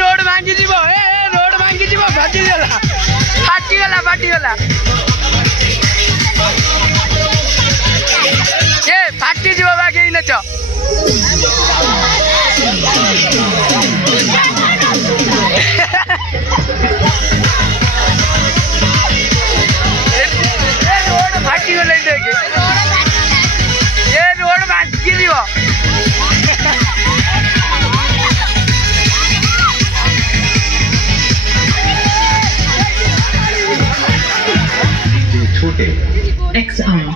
Road भांगी जीव road भांगी जीव फाटीगला फाटीगला फाटीगला ए फाटी जीव बागे नच रोड फाटीगला ए रोड भांगी जीव XR.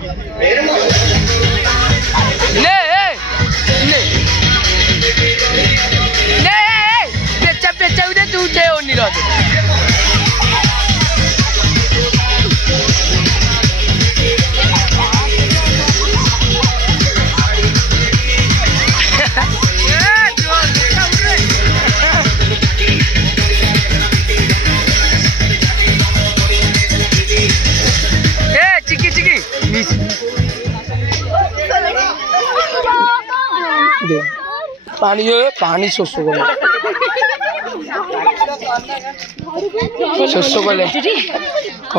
Pecha udah tuh Theo nih loh. पानी शोष शोष